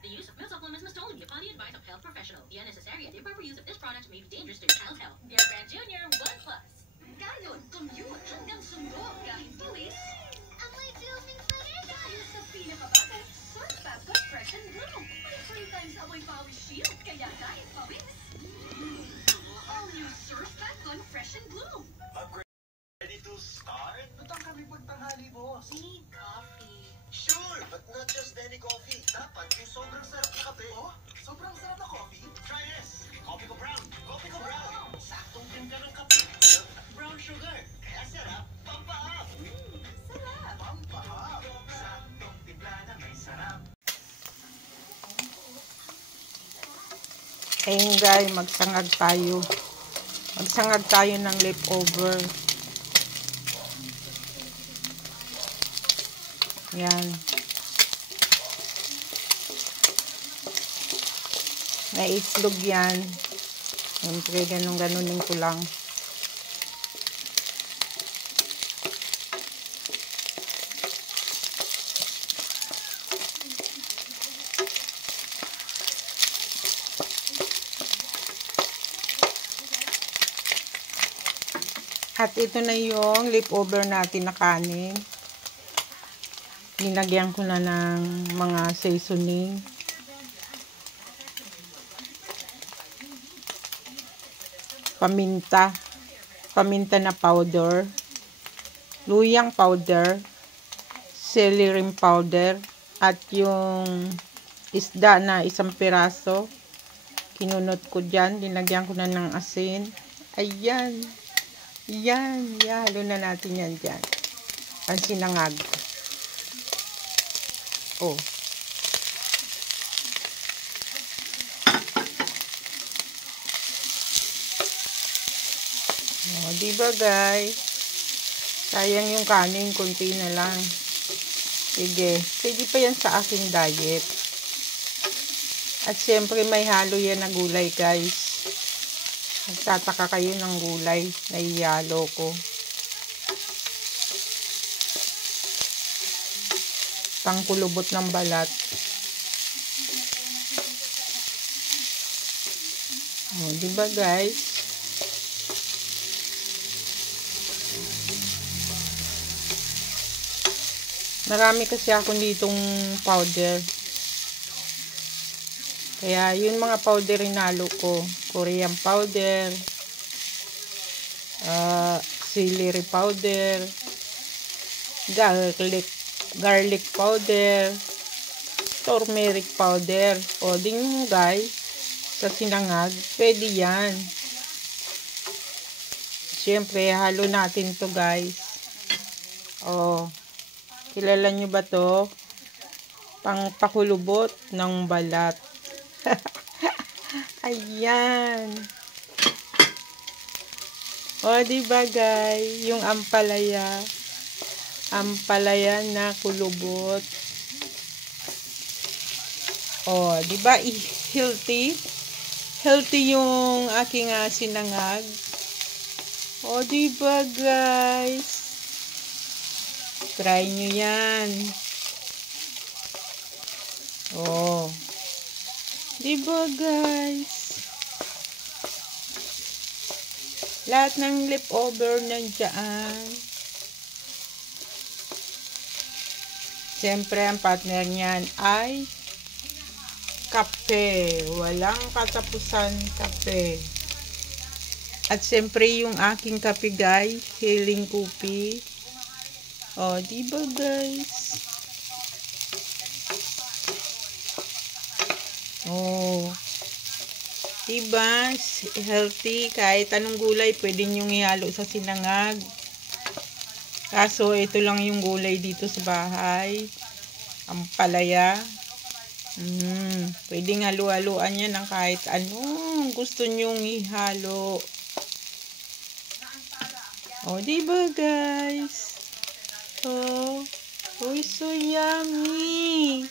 The use of milk supplements must only be upon the advice of health professional. The unnecessary and improper use of this product may be dangerous to your child's health. Dear Brand Junior, 1 Plus. Gayon, commute hanggang sundo kahit pawis. Amoy blooming pa rin. Dahil sa pinakabagong Surf Fab Fresh and Bloom. May 3 times amoy pawis shield, kaya kahit pawis. All new Surf Fab Fresh and Bloom. Ready to start? Butang kami pagtanghali, boss. Need coffee. Sure, but not just any coffee. Dapat yung sobrang sarap na kape. Oh, sobrang sarap na coffee? Try this. Coffee ko brown. Coffee ko brown. Saktong timpla ng kape. Milk at brown sugar. Kaya sarap, pampahap. Sarap. Pampahap. Saktong timpla na may sarap. Ayun guys, magsangag tayo. Magsangag tayo ng leftover. Yan. Naitlog yan. Siyempre, ganun-ganunin ko lang. At ito na yung leftover natin na kanin. Nilagyan ko na ng mga seasoning. Paminta. Paminta na powder. Luyang powder. Celery powder. At yung isda na 1 piraso. Kinunot ko dyan. Nilagyan ko na ng asin. Ayan. Yan. Halo na natin yan dyan. Ang sinangag. Oh. Oh, diba guys? Sayang yung kanin, kunti na lang. Sige, pwede pa yan sa aking diet. At syempre may halo yan na gulay guys. Nagtataka kayo ng gulay na ihalo ko. Pangkulubot ng balat. Oh, diba guys? Marami kasi ako ditong powder. Kaya yun mga powder inalo ko. Korean powder. Celery powder. Garlic powder, turmeric powder. O, din mo guys, sa sinangag, pwede yan. Siyempre, halo natin to guys. O, kilala nyo ba to? Pakulubot ng balat. Ayan. O, diba guys, yung ampalaya. Ampalaya na kulubot. Oh, 'di ba healthy? Healthy yung aking sinangag. Oh, 'di ba guys? Try nyo 'yan. Oh. 'Di ba guys? Lahat ng leftover nandiyan. Siyempre, ang partner niyan ay kape. Walang katapusan kape. At siyempre, yung aking kape guys, Healing Coffee. O, diba guys? O, diba? Healthy. Kahit anong gulay, pwede nyong ihalo sa sinangag. Kaso, ito lang yung gulay dito sa bahay. Ampalaya. Pwedeng halo-haloan yan ng kahit anong gusto nyong ihalo. O, diba guys? Oh, so yummy.